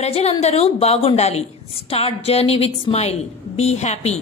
ప్రజలందరూ బాగుండాలి. Start journey with smile. Be happy.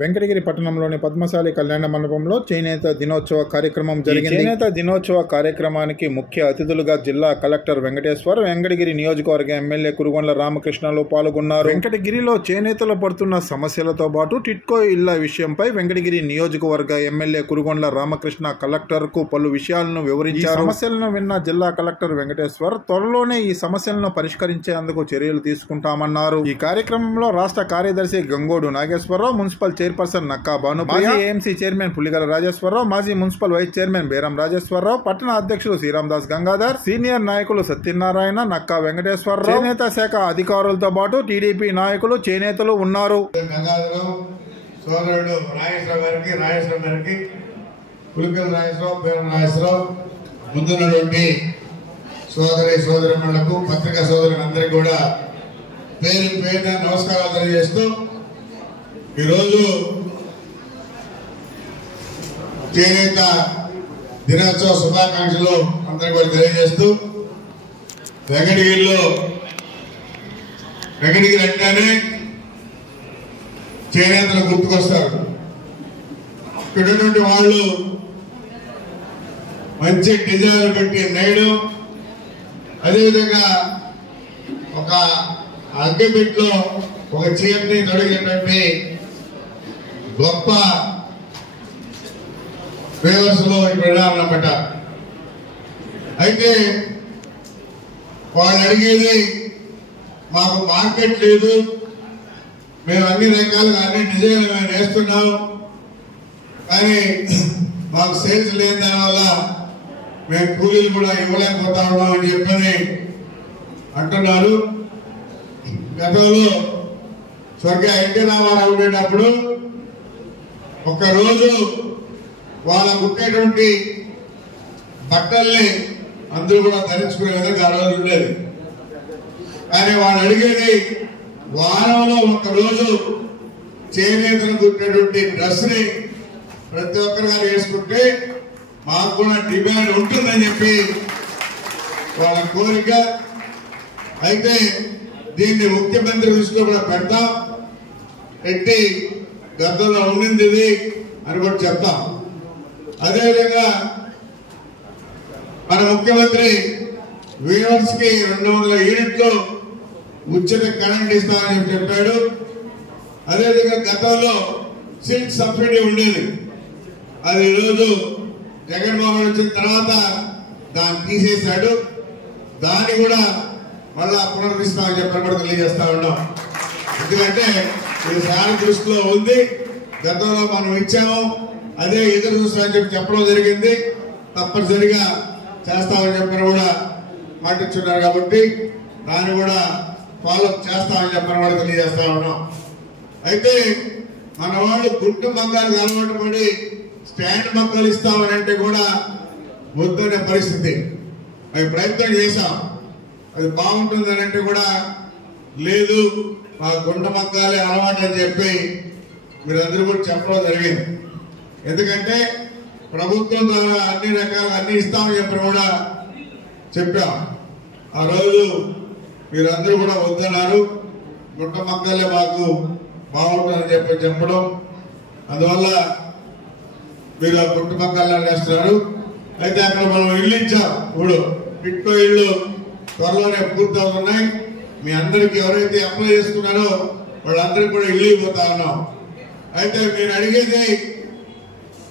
Venkatagiri పట్టణంలోని పద్మశాలి కళ్యాణ మండపంలో చేనేత దినోత్సవ కార్యక్రమం జరిగింది. చేనేత దినోత్సవ కార్యక్రమానికి ముఖ్య అతిథులుగా జిల్లా కలెక్టర్ వెంకటేశ్వర్, వెంకటగిరి నియోజకవర్గ ఎమ్మెల్యే కురుగొండ్ల రామకృష్ణలు పాల్గొన్నారు. వెంకటగిరిలో చేనేతలు పడుతున్న సమస్యలతో పాటు టిట్కో ఇళ్ల విషయంపై వెంకటగిరి నియోజకవర్గ ఎమ్మెల్యే కురుగొండ్ల రామకృష్ణ కలెక్టర్ కు పలు విషయాలను వివరించారు. సమస్యలను విన్న జిల్లా కలెక్టర్ వెంకటేశ్వర్ త్వరలోనే ఈ సమస్యలను పరిష్కరించేందుకు చర్యలు తీసుకుంటామన్నారు. ఈ కార్యక్రమంలో రాష్ట్ర కార్యదర్శి గంగోడు నాగేశ్వరరావు, మున్సిపల్ చైర్పర్సన్ నక్కా భానుప్రియ, మాజీ ఏఎంసీ చైర్మన్ పులిగల రాజేశ్వరరావు, మాజీ మున్సిపల్ వైస్ చైర్మన్ బేరం రాజేశ్వరరావు, పట్టణ అధ్యక్షులు శ్రీరామదాస్ గంగాధర్, సీనియర్ నాయకులు సత్యనారాయణ, నక్కా వెంకటేశ్వరరావు, చేనేత శాఖ అధికారులతో పాటు టీడీపీ నాయకులు, చేనేతలు ఉన్నారు. సోదరుడు రాజేశ్వర గారికి పులికల రాజేశ్వరరావు, బేరం రాజేశ్వరరావు, ముందున్నటువంటి సోదరులకు, పత్రికా సోదరులందరికీ కూడా పేరు పేరున నమస్కారాలు తెలియజేస్తూ ఈరోజు చేనేత దినోత్సవ శుభాకాంక్షలు అందరికీ కూడా తెలియజేస్తూ వెంకటగిరి అంటేనే చేనేతలు గుర్తుకొస్తారు. ఇక్కడున్నటువంటి వాళ్ళు మంచి డిజైన్లు పెట్టి నేయడం, అదేవిధంగా ఒక అగ్గిపెట్లో ఒక చీరని తొడిగినటువంటి గొప్ప వ్యవస్థలో ఇక్కడ అన్నమాట. అయితే వాళ్ళు అడిగేది, మాకు మార్కెట్ లేదు, మేము అన్ని రకాలుగా అన్ని డిజైన్లు మేము వేస్తున్నాం, కానీ మాకు సేల్స్ లేని దానివల్ల మేము కూలీలు కూడా ఇవ్వలేకపోతా ఉన్నాం అని చెప్పని అంటున్నారు. గతంలో స్వర్గీయ ఎన్టీ రామారావు ఉండేటప్పుడు ఒక్కరోజు వాళ్ళ కుట్టేటువంటి బట్టల్ని అందరూ కూడా ధరించుకునే విధంగా ఆ రోజు ఉండేది. కానీ వాళ్ళు అడిగేది, వారంలో ఒక్కరోజు చేనేతలు కుట్టేటువంటి డ్రెస్ ని ప్రతి ఒక్కరు గారు వేసుకుంటే మాకు కూడా డిమాండ్ ఉంటుందని చెప్పి వాళ్ళ కోరిక. అయితే దీన్ని ముఖ్యమంత్రి దృష్టిలో కూడా పెట్టి గతంలో ఉండింది ఇది అని కూడా చెప్తాం. అదేవిధంగా మన ముఖ్యమంత్రి వీవర్స్ కి 200 యూనిట్లు ఉచిత కరెంట్ ఇస్తామని చెప్పాడు. అదేవిధంగా గతంలో సిల్క్ సబ్సిడీ ఉండేది, అది ఈరోజు జగన్మోహన్ వచ్చిన తర్వాత దాన్ని తీసేశాడు. దాన్ని కూడా మళ్ళా పునరుద్ధరిస్తామని చెప్పని కూడా తెలియజేస్తా ఉన్నాం. ఎందుకంటే ఇది సారి దృష్టిలో ఉంది, గతంలో మనం ఇచ్చాము, అదే ఎదురు చూస్తామని చెప్పడం జరిగింది. తప్పనిసరిగా చేస్తామని చెప్పని కూడా మాటిచ్చున్నారు కాబట్టి దాన్ని కూడా ఫాలోఅప్ చేస్తామని చెప్పని కూడా తెలియజేస్తా ఉన్నాం. అయితే మన వాళ్ళు గుంటు మగ్గాలకు అలవాటు పడి స్టాండ్ మగ్గాలు ఇస్తామని అంటే కూడా వద్దనే పరిస్థితి. అవి ప్రయత్నం చేశాం, అది బాగుంటుందని అంటే కూడా లేదు, మా గుంట మగ్గాలే అలవాటు అని చెప్పి మీరందరూ కూడా చెప్పడం జరిగింది. ఎందుకంటే ప్రభుత్వం ద్వారా అన్ని రకాలు అన్ని ఇస్తామని చెప్పని కూడా చెప్పాం. ఆ రోజు మీరందరూ కూడా వద్దన్నారు, గుంట మగ్గాలే మాకు బాగుంటుందని చెప్పడం, అందువల్ల మీరు ఆ గుంట మగ్గాలు వేస్తున్నారు. అయితే అక్కడ మనం ఇల్లు ఇచ్చాం, ఇప్పుడు టిట్కో ఇళ్ళు త్వరలోనే పూర్తవుతున్నాయి. మీ అందరికి ఎవరైతే అప్లై చేసుకున్నారో వాళ్ళందరికీ కూడా ఇల్లు ఇవ్వబోతా ఉన్నాం. అయితే మీరు అడిగేది,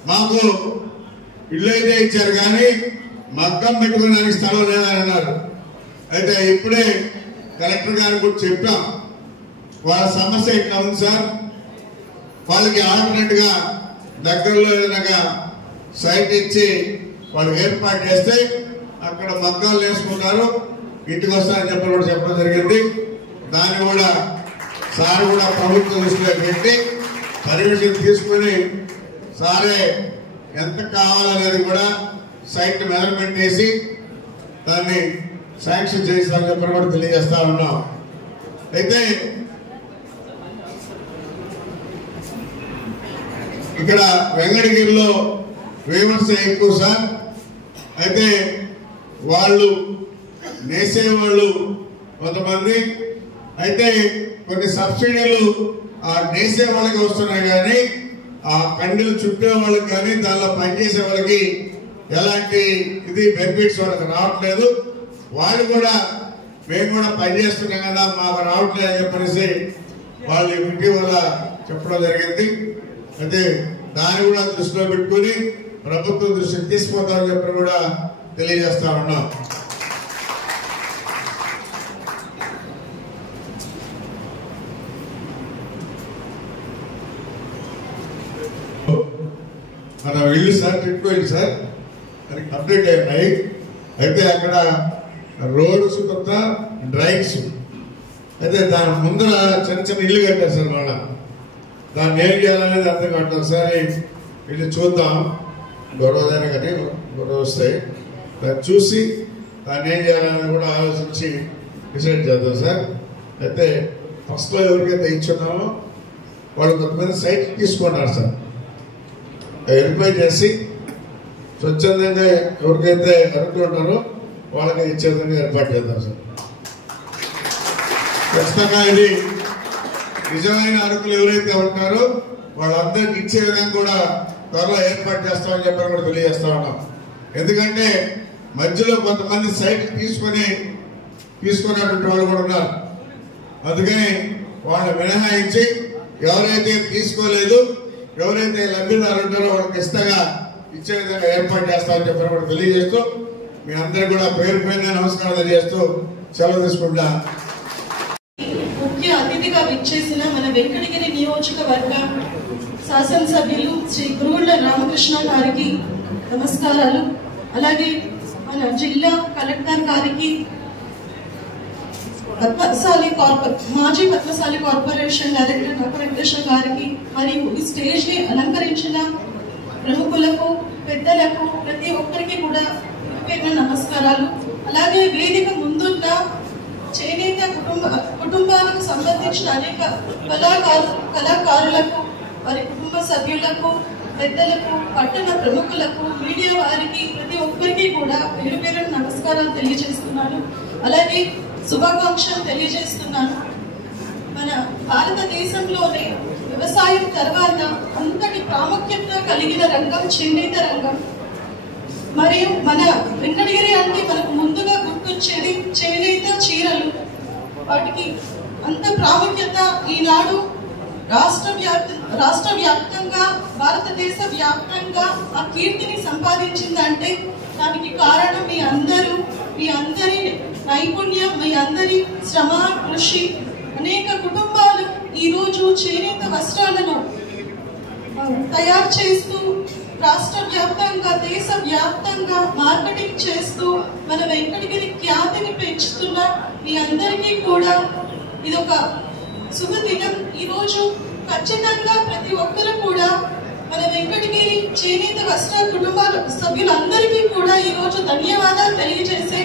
మాకు ఇల్లు అయితే ఇచ్చారు కానీ మగ్గం పెట్టుకునే స్థలం లేదని అన్నారు. అయితే ఇప్పుడే కలెక్టర్ గారికి కూడా చెప్పాం, వాళ్ళ సమస్య ఇట్లా ఉంది సార్, వాళ్ళకి ఆల్టర్నేట్ గా దగ్గరలో ఏదైనా సైట్ ఇచ్చి వాళ్ళు ఏర్పాటు చేస్తే అక్కడ మగ్గాలు వేసుకుంటారు, ఇంటికి వస్తారని చెప్పడం జరిగింది. దాన్ని కూడా సార్ కూడా ప్రభుత్వం దృష్టిలో పెట్టి పర్మిషన్ తీసుకుని సారే ఎంత కావాలనేది కూడా సైట్ మెజర్మెంట్ చేసి దాన్ని శాంక్షన్ చేస్తారని చెప్పని కూడా తెలియజేస్తా ఉన్నాం. అయితే ఇక్కడ వెంకటగిరిలో వీవర్స్ ఎక్కువ సార్. అయితే వాళ్ళు నేసేవాళ్ళు కొంతమంది అయితే కొన్ని సబ్సిడీలు ఆ నేసే వాళ్ళకి వస్తున్నాయి, కానీ ఆ కండలు చుట్టే వాళ్ళకి కానీ దానిలో పనిచేసే వాళ్ళకి ఎలాంటి బెనిఫిట్స్ వాళ్ళకి రావట్లేదు. వాళ్ళు కూడా మేము కూడా పనిచేస్తున్నాం కదా, మాకు రావట్లేదు అని చెప్పేసి వాళ్ళు ఇటీవల చెప్పడం జరిగింది. అయితే దాన్ని కూడా దృష్టిలో పెట్టుకుని ప్రభుత్వం దృష్టికి తీసుకుపోతామని చెప్పి కూడా తెలియజేస్తా ఉన్నాం. మన వెళ్ళి సార్ ట్రిప్ వెళ్ళి సార్ అది కంప్లీట్ అయినాయి. అయితే అక్కడ రోడ్స్ కొత్త డ్రైన్స్, అయితే దాని ముందర చిన్న చిన్న ఇల్లు కట్టారు సార్. మళ్ళా దాన్ని ఏం చేయాలనేది అర్థం కట్టారు సార్. వెళ్ళి చూద్దాం, గొడవదైనా కానీ గొడవ వస్తాయి, దాన్ని చూసి దాన్ని ఏం చేయాలని కూడా ఆలోచించి డిసైడ్ చేద్దాం సార్. అయితే ఫస్ట్లో ఎవరికైతే ఇచ్చున్నామో వాళ్ళు కొంతమంది సైట్ తీసుకున్నారు సార్. వెరిఫై చేసి స్వచ్ఛందంగా ఎవరికైతే అర్హులు ఉంటారో వాళ్ళకి ఇచ్చే విధంగా ఏర్పాటు చేద్దాం సార్. ఖచ్చితంగా ఇది నిజమైన అర్హులు ఎవరైతే ఉంటారో వాళ్ళందరికీ ఇచ్చే విధంగా కూడా త్వరలో ఏర్పాటు చేస్తామని చెప్పి కూడా తెలియజేస్తా ఉన్నాం. ఎందుకంటే మధ్యలో కొంతమంది సైట్ తీసుకున్నటువంటి వాళ్ళు కూడా ఉన్నారు. అందుకని వాళ్ళని మినహాయించి ఎవరైతే తీసుకోలేదు, ఎవరైతే లబ్ధిదారు ఉంటారో వాళ్ళకి ఇష్టంగా ఇచ్చే విధంగా ఏర్పాటు చేస్తామని చెప్పి కూడా తెలియజేస్తూ మీ అందరికీ కూడా పేరు పైన నమస్కారం తెలియజేస్తూ సెలవు తీసుకుంటా. ముఖ్య అతిథిగా విచ్చేసిన మన వెంకటగిరి నియోజకవర్గ శాసనసభ్యులు శ్రీ గురుగుళ్ళ రామకృష్ణ గారికి నమస్కారాలు. అలాగే మన జిల్లా కలెక్టర్ గారికి, మాజీ Padmashali corporation director doctor Venkateswara గారికి, మరియు ఈ స్టేజ్ ని అలంకరించిన ప్రముఖులకు, పెద్దలకు, ప్రతి ఒక్కరికి కూడా నమస్కారాలు. అలాగే వేదిక ముందున్న చేనేత కుటుంబాలకు సంబంధించిన అనేక కళాకారులకు, వారి కుటుంబ సభ్యులకు, పెద్దలకు, పట్టణ ప్రముఖులకు, మీడియా వారికి, ప్రతి ఒక్కరికి కూడా పేరు పేరు నమస్కారాలు తెలియజేస్తున్నాను. అలాగే శుభాకాంక్షలు తెలియజేస్తున్నాను. మన భారతదేశంలోనే వ్యవసాయం తర్వాత అంతటి ప్రాముఖ్యత కలిగిన రంగం చేనేత రంగం. మరియు మన వెంకటగిరి అంటే మనకు ముందుగా గుర్తొచ్చేది చేనేత చీరలు. వాటికి అంత ప్రాముఖ్యత ఈనాడు రాష్ట్ర వ్యాప్తంగా, భారతదేశ వ్యాప్తంగా ఆ కీర్తిని సంపాదించిందంటే దానికి కారణం మీ అందరి నైపుణ్యం, మీ అందరి శ్రమ, కృషి. అనేక కుటుంబాలు ఈరోజు చేనేత వస్త్రాలను తయారు చేస్తూ రాష్ట్ర వ్యాప్తంగా, దేశ వ్యాప్తంగా మార్కెటింగ్ చేస్తూ మన వెంకటగిరి ఖ్యాతిని పెంచుతున్న మీ అందరికీ కూడా ఇదొక శుభదినం. ఈరోజు ఖచ్చితంగా ప్రతి ఒక్కరు కూడా మన వెంకటగిరి చేనేత వస్త్ర కుటుంబాల సభ్యులందరికీ కూడా ఈరోజు ధన్యవాదాలు తెలియజేసే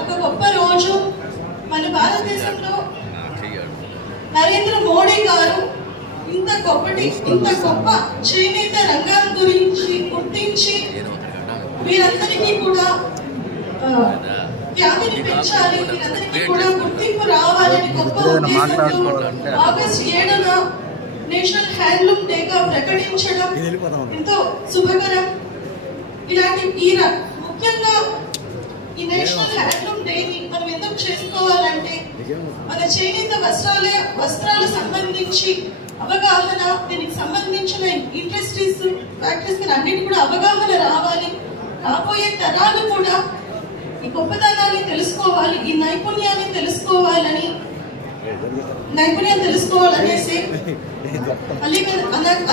ఒక గొప్ప రోజు. మన భారతదేశంలో నరేంద్ర మోడీ గారు ఇంత గొప్ప చేనేత రంగం గురించి గుర్తించి వీరందరికీ కూడా ఖ్యాతిని పెంచాలి, వీరందరికీ కూడా గుర్తింపు రావాలని గొప్ప ఉద్దేశంతో ఆగస్టు 7న నేషనల్ హ్యాండ్లూమ్ డేగా ప్రకటించడం ఎంతో శుభకరం. ఇలాంటి ముఖ్యంగా ఈ నేషనల్ హ్యాండ్లూమ్ డేని మనం ఎందుకు చేసుకోవాలంటే మన చేనేత వస్త్రాలు సంబంధించి అవగాహన, దీనికి సంబంధించిన ఇండస్ట్రీస్, ఫ్యాక్టరీస్ అన్నిటి కూడా అవగాహన రావాలి. రాబోయే తరాలు కూడా ఈ గొప్పతనాన్ని తెలుసుకోవాలి, ఈ నైపుణ్యాన్ని తెలుసుకోవాలనేసి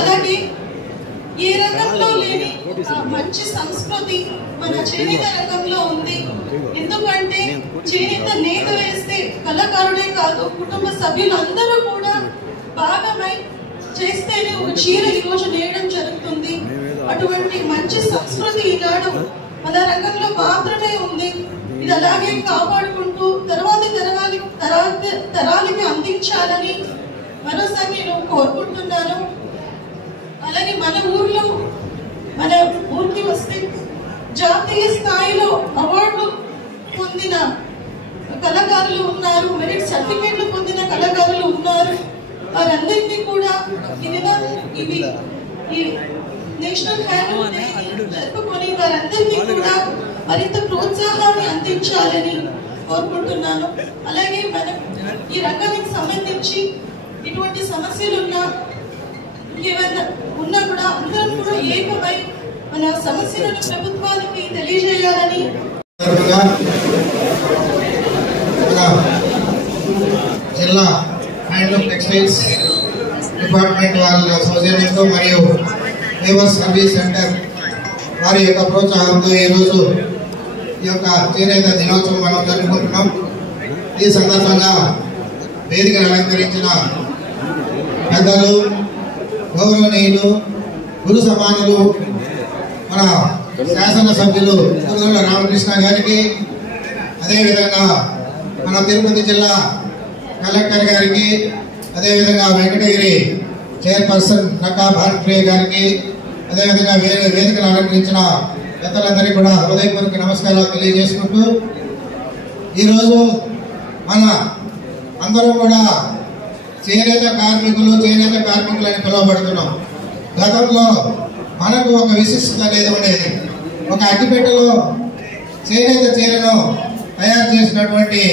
అలాగే ఏ రంగంలో లేని మంచి సంస్కృతి మన చేనేత రంగంలో ఉంది. ఎందుకంటే చేనేత నేత వేస్తే కళాకారుడే కాదు, కుటుంబ సభ్యులందరూ కూడా భాగమై చేస్తేనే ఒక చీర ఈరోజు నేయడం జరుగుతుంది. అటువంటి మంచి సంస్కృతి ఈనాడు మన రంగంలో మాత్రమే ఉంది. ఇది అలాగే కాపాడుకుంటూ తరాలకి అందించాలని మరోసారి నేను కోరుకుంటున్నాను. అలాగే మన ఊరికి వస్తే జాతీయ స్థాయిలో అవార్డు పొందిన కళాకారులు ఉన్నారు, మెరిట్ సర్టిఫికేట్లు పొందిన కళాకారులు ఉన్నారు. వారందరికీ కూడా ఈ నేషనల్ హ్యాండ్లూమ్ డే జరుపుకొని వారందరికీ కూడా మరింత ప్రోత్సాహాన్ని అందించాలని కోరుకుంటున్నాను. అలాగే మనం ఈ రంగానికి సంబంధించి ఇటువంటి సమస్యలు ఏమైనా ఉన్నా కూడా అందరం కూడా ఏకమై మన సమస్యలను ప్రభుత్వానికి తెలియజేయాలని జిల్లా హ్యాండ్లూమ్ టెక్స్టైల్స్ డిపార్ట్మెంట్ వాళ్ళ సౌజన్యంతో మరియు లేబర్ సర్వీస్ సెంటర్ వారి యొక్క ప్రోత్సాహంతో ఈరోజు ఈ యొక్క చేనేత దినోత్సవం మనం జరుపుకుంటున్నాం. ఈ సందర్భంగా వేదికను అలంకరించిన పెద్దలు, గౌరవనీయులు, గురు సమానులు, మన శాసనసభ్యులు కురుగొండ్ల రామకృష్ణ గారికి, అదేవిధంగా మన తిరుపతి జిల్లా కలెక్టర్ గారికి, అదేవిధంగా వెంకటగిరి చైర్పర్సన్ నక్కా భారతీయ గారికి, అదేవిధంగా వేదికను అలంకరించిన పెద్దలందరికీ కూడా హృదయపూర్వక నమస్కారాలు తెలియజేసుకుంటూ, ఈరోజు మన అందరం కూడా చేనేత కార్మికులు అని పిలువబడుతున్నాం. గతంలో మనకు ఒక విశిష్టత అనేది ఉండేది. ఒక అగ్గిపెట్టెలో చేనేత చీరను తయారు చేసినటువంటి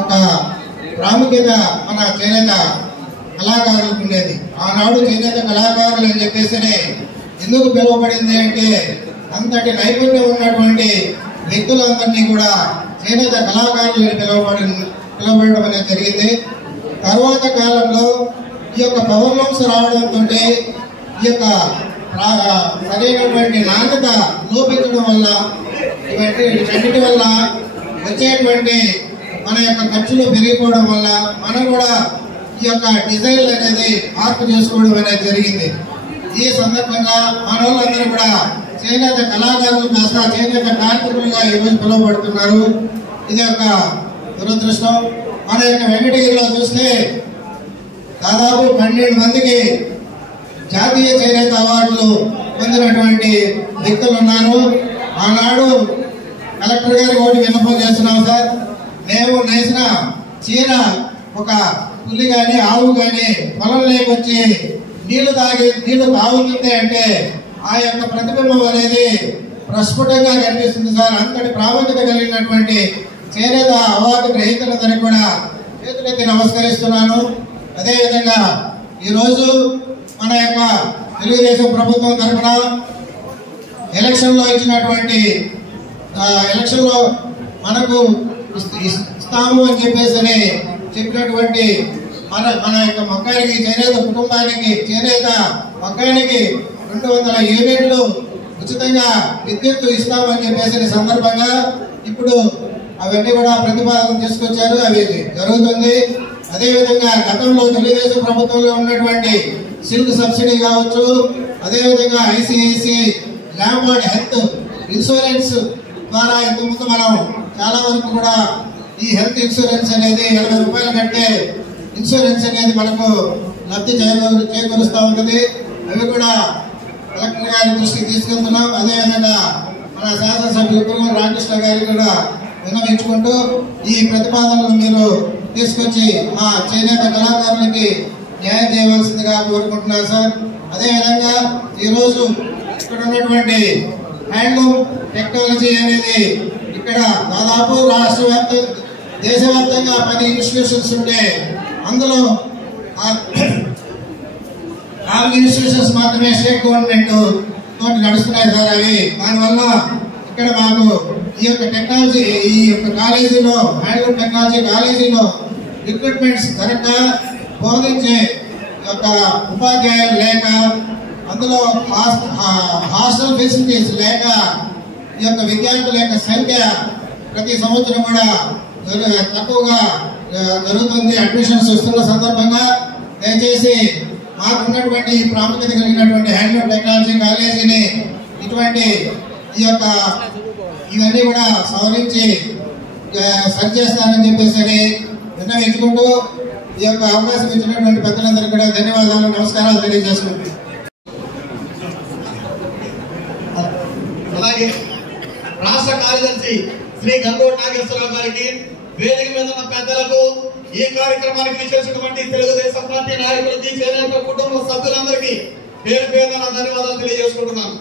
ఒక ప్రాముఖ్యత మన చేనేత కళాకారులకు ఉండేది. ఆనాడు చేనేత కళాకారులు అని చెప్పేసి ఎందుకు పిలువబడింది అంటే, అంతటి నైపుణ్యం ఉన్నటువంటి వ్యక్తులందరినీ కూడా చేనేత కళాకారులు పిలువబడడం అనేది జరిగింది. తర్వాత కాలంలో ఈ యొక్క పవర్ లూమ్స్ రావడంతో ఈ యొక్క సరైనటువంటి నాణ్యత లోపించడం వల్ల, వీటన్నిటి వల్ల వచ్చేటువంటి మన యొక్క ఖర్చులు పెరిగిపోవడం వల్ల మనం కూడా ఈ యొక్క డిజైన్ అనేది మార్పు చేసుకోవడం అనేది జరిగింది. ఈ సందర్భంగా మన వాళ్ళందరూ కూడా చేనేత కళాకారులు కాస్త చేనేత కార్మికులుగా ఈరోజు పిలువబడుతున్నారు. ఇది ఒక దురదృష్టం. మన యొక్క వెంకటగిరిలో చూస్తే దాదాపు 12 మందికి జాతీయ చేనేత అవార్డులు పొందినటువంటి వ్యక్తులు ఉన్నారు. ఆనాడు కలెక్టర్ గారికి ఒకటి విన్నపం చేస్తున్నాం సార్, మేము నేసిన చీర ఒక పులి కానీ ఆవు కానీ పొలం లేకొచ్చి నీళ్లు తాగుతుంది అంటే ఆ యొక్క ప్రతిబింబం అనేది ప్రస్ఫుటంగా కనిపిస్తుంది సార్. అంతటి ప్రాముఖ్యత కలిగినటువంటి చేనేత అవార్డు గ్రహీతలందరికీ కూడా చేతులెత్తి నమస్కరిస్తున్నాను. అదేవిధంగా ఈరోజు మన యొక్క తెలుగుదేశం ప్రభుత్వం తరఫున ఎలక్షన్లో మనకు ఇస్తాము అని చెప్పేసి చెప్పినటువంటి మన యొక్క మొక్కానికి చేనేత కుటుంబానికి చేనేత మొక్కానికి 200 యూనిట్లు ఉచితంగా విద్యుత్ ఇస్తామని చెప్పేసి సందర్భంగా ఇప్పుడు అవన్నీ కూడా ప్రతిపాదన తీసుకొచ్చారు. అవి జరుగుతుంది. అదేవిధంగా గతంలో తెలుగుదేశం ప్రభుత్వంలో ఉన్నటువంటి సిల్క్ సబ్సిడీ కావచ్చు, అదేవిధంగా ఐసిఐసిఐ ల్యాండ్ హెల్త్ ఇన్సూరెన్స్ ద్వారా ఇంతకుముందు మనం చాలా వరకు కూడా ఈ హెల్త్ ఇన్సూరెన్స్ అనేది 80 రూపాయలు కట్టే ఇన్సూరెన్స్ అనేది మనకు లబ్ధి చేకూరుస్తూ ఉంటుంది. అవి కూడా కలెక్టర్ గారి దృష్టికి తీసుకెళ్తున్నాం. అదేవిధంగా మన శాసనసభ్యులు కురుగొండ్ల రామకృష్ణ గారికి కూడా విన్నవించుకుంటూ ఈ ప్రతిపాదనలు మీరు తీసుకొచ్చి మా చేనేత కళాకారులకి న్యాయం చేయవలసిందిగా కోరుకుంటున్నారు సార్. అదేవిధంగా ఈరోజు ఇక్కడ ఉన్నటువంటి హ్యాండ్లూమ్ టెక్నాలజీ అనేది ఇక్కడ దాదాపు దేశవ్యాప్తంగా 10 ఇన్స్టిట్యూషన్స్ ఉంటే అందులో 4 ఇన్స్టిట్యూషన్స్ మాత్రమే స్టేట్ గవర్నమెంట్ తోటి నడుస్తున్నాయి సార్. అవి దానివల్ల ఇక్కడ మాకు ఈ యొక్క టెక్నాలజీ ఈ యొక్క కాలేజీలో హ్యాండ్లూమ్ టెక్నాలజీ కాలేజీలో రిక్రూట్మెంట్స్ కరెక్ట్గా బోధించే యొక్క ఉపాధ్యాయులు లేక, అందులో హాస్టల్ ఫెసిలిటీస్ లేక, ఈ యొక్క విద్యార్థుల యొక్క సంఖ్య ప్రతి సంవత్సరం కూడా తక్కువగా జరుగుతుంది. అడ్మిషన్స్ వస్తున్న సందర్భంగా దయచేసి మాకున్నటువంటి ప్రాముఖ్యత కలిగినటువంటి హ్యాండ్లూమ్ టెక్నాలజీ కాలేజీని ఇటువంటి ఈ యొక్క ఇవన్నీ కూడా సవరించి సరిచేస్తానని చెప్పేసి విన్నవించుకుంటూ ఈ యొక్క అవకాశం ఇచ్చినటువంటి పెద్దలందరికీ కూడా ధన్యవాదాలు, నమస్కారాలు తెలియజేసుకుంటున్నాను. అలాగే రాష్ట్ర కార్యదర్శి శ్రీ గంగోటి నాగేశ్వరరావు గారికి, వేదిక మీద ఉన్న పెద్దలకు, ఈ కార్యక్రమానికి విచ్చేసినటువంటి తెలుగుదేశం పార్టీ నాయకులకి, చేనేత కుటుంబ సభ్యులందరికీ పేరు పేరున నా ధన్యవాదాలు తెలియజేసుకుంటున్నాను.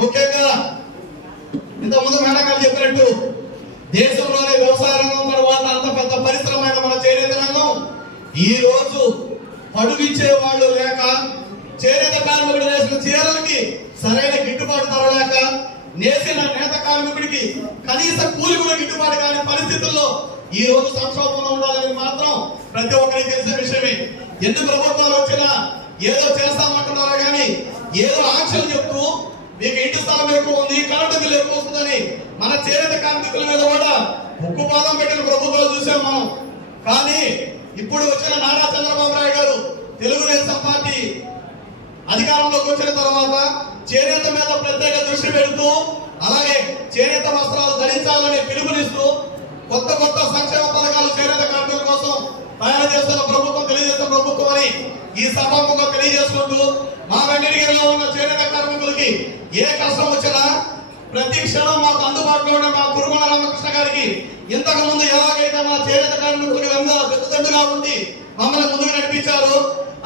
ముఖ్యంగా ఇంతకుముందు మేడం గారు చెప్పినట్టు దేశంలోనే వ్యవసాయ రంగం తర్వాత అంత పెద్ద పరిశ్రమ మన చేనేత రంగం ఈ రోజు అడుగిచ్చే వాళ్ళు లేక, చేనేత కార్మికుడు నేసిన చీరలకి సరైన గిట్టుబాటు ధర లేక, నేసిన నేత కార్మికుడికి కనీస కూలి కూడా గిట్టుబాటు కాని పరిస్థితుల్లో ఈ రోజు సంక్షోభంలో ఉండాలని మాత్రం ప్రతి ఒక్కరికి తెలిసిన విషయమే. ఎందుకు ప్రభుత్వాలు వచ్చినా ఏదో చేస్తామంటున్నారో కానీ ఏదో ఆంక్షలు చెప్తూ మీకు ఇంటి స్థలం ఎక్కువ ఉంది, కరెంటు బిల్లు ఎక్కువ వస్తుందని మన చేనేత కార్మికుల మీద కూడా ఉక్కు పాదం పెట్టిన ప్రభుత్వాలు చూసాం మనం. కానీ ఇప్పుడు వచ్చిన నారా చంద్రబాబు నాయుడు గారు తెలుగుదేశం పార్టీ అధికారంలోకి వచ్చిన తర్వాత చేనేత మీద ప్రత్యేక దృష్టి పెడుతూ, అలాగే చేనేత వస్త్రాలు ధరించాలని పిలుపునిస్తూ కొత్త కొత్త సంక్షేమ పథకాలు చేనేత కార్మికుల కోసం తయారు చేస్తున్న ప్రభుత్వం తెలుగుదేశం ప్రభుత్వం అని ఈ సభాముఖంగా తెలియజేసుకుంటూ, మా వెంకటగిరిలో ఉన్న చేనేత కార్మికులకి ఏ కష్టం వచ్చినా ప్రతి క్షణం మాకు అందుబాటులో ఉన్న మా కురుమల రామకృష్ణ గారికి ఇంతకు ముందు ఎలాగైతే మా చేనేత కార్మికులకి వెన్నుదండుగా ఉండి మమ్మల్ని ముందుకు నడిపించారు,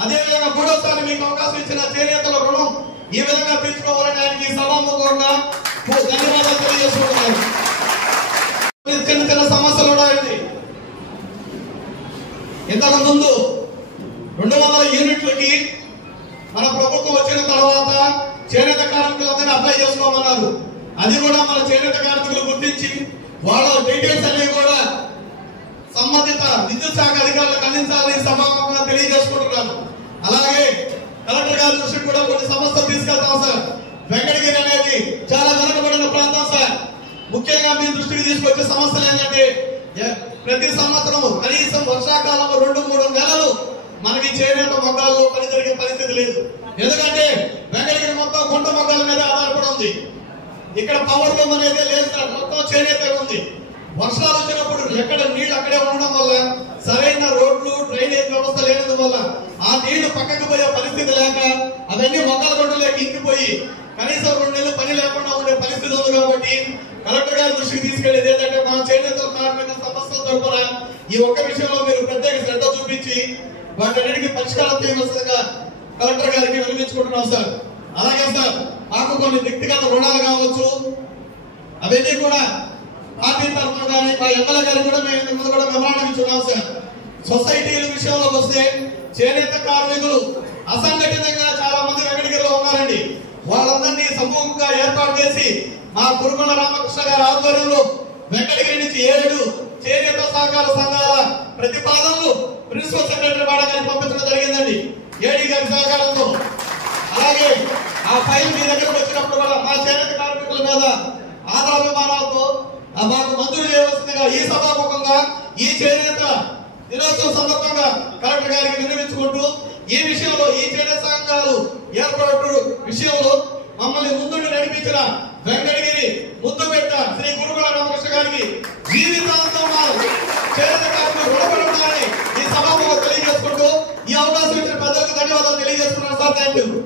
అదేవిధంగా మూడోసారి మీకు అవకాశం ఇచ్చిన చేనేతల రుణం ఈ విధంగా తీర్చుకోవాలని ఆయనకి ఈ సభాముఖంగా ధన్యవాదాలు తెలియజేసుకుంటున్నారు. చిన్న చిన్న సమస్యలు ఉన్నాయండి. ఇంతకు ముందు 200 యూనిట్లకి మన ప్రభుత్వం వచ్చిన తర్వాత చేనేత కార్మికులందరినీ అప్లై చేసుకోమన్నారు. అది కూడా మన చేనేత కార్మికులు గుర్తించి వాళ్ళ డీటెయిల్స్ అన్ని కూడా సంబంధిత విద్యుత్ శాఖ అధికారులకు అందించాలని సభాముఖంగా తెలియజేసుకుంటున్నాను. అలాగే కలెక్టర్ గారి దృష్టికి కూడా కొన్ని సమస్యలు తీసుకెళ్తాం సార్. వెంకటగిరి అనేది చాలా వెనకబడిన ప్రాంతం సార్. ముఖ్యంగా మీ దృష్టికి తీసుకొచ్చే సమస్యలు ఏంటంటే ప్రతి సంవత్సరం కనీసం వర్షాకాలంలో 2-3 నెలలు మనకి చేనేత మొగ్గాల్లో పని జరిగే పరిస్థితి లేదు. ఎందుకంటే వెంకటగిరి మొత్తం గుంట మొగ్గాల మీద ఆధారపడి ఉంది. ఇక్కడ పవర్ లూమ్ అనేది లేదు సార్, మొత్తం చేనేత ఉంది. వర్షాలు వచ్చినప్పుడు ఎక్కడ నీళ్లు అక్కడే ఉండడం వల్ల, సరైన రోడ్లు డ్రైనేజ్ వ్యవస్థ లేనందువల్ల ఆ నీళ్లు పక్కకు పోయే పరిస్థితి లేక అవన్నీ మొక్కల రోడ్డులోకి ఇంకిపోయి కనీసం 2 నెలలు పని లేకుండా ఉండే పరిస్థితి ఉంది. కాబట్టి కలెక్టర్ గారి దృష్టికి తీసుకెళ్లేది ఏంటంటే మా చేనేత కార్మిక సమస్యల తరపున ఈ ఒక్క విషయంలో మీరు ప్రత్యేక శ్రద్ధ చూపించి వాటన్నిటికీ పరిష్కారం చేయవలసిందిగా కలెక్టర్ గారికి వినిపించుకుంటున్నాం సార్. అలాగే సార్, మాకు కొన్ని వ్యక్తిగత రుణాలు కావచ్చు, అవన్నీ కూడా పార్టీ తరఫున కానీ మా ఎమ్మెల్యే గారికి కూడా మేము ఇంతకు ముందు కూడా మెమరాండం ఇచ్చున్నాం సార్. సొసైటీల విషయంలోకి వస్తే చేనేత కార్మికులు అసంఘటితంగా చాలా మంది వెంకటగిరిలో ఉన్నారండి. వాళ్ళందరినీ సమూహంగా ఏర్పాటు చేసి మా కురుమల రామకృష్ణ గారి ఆధ్వర్యంలో వెంకటగిరి నుంచి 7 చేనేత సహకార సంఘాల ప్రతిపాదనలు ప్రిన్సిపల్ సెక్రటరీ వాడ గారికి పంపించడం జరిగిందండి, ఏడీ గారి సహకారంతో. అలాగే ఆ ఫైల్ మీ దగ్గరకు వచ్చినప్పుడు కూడా మా చేనేత కార్మికుల మీద ఆధారాభిమానాలతో మాకు మంజూరు చేయవలసిందిగా ఈ సభాముఖంగా ఈ చేనేత దినోత్సవం సందర్భంగా కలెక్టర్ గారికి విన్నవించుకుంటూ, ఈ విషయంలో ఈ చేనేత సంఘాలు ఏర్పాటు విషయంలో మమ్మల్ని ముందుండి నడిపించిన వెంకటగిరి ముద్దుబెట్ట శ్రీ కురుమల రామకృష్ణ గారికి జీవితాంతం చేనేత కార్మికులు రుణపడి ఉండాలని ఈ సభాముఖంగా తెలియజేసుకుంటూ ఈ అవకాశం ఇచ్చిన పెద్దలకు ధన్యవాదాలు తెలియజేసుకున్నాను సార్. Thank you.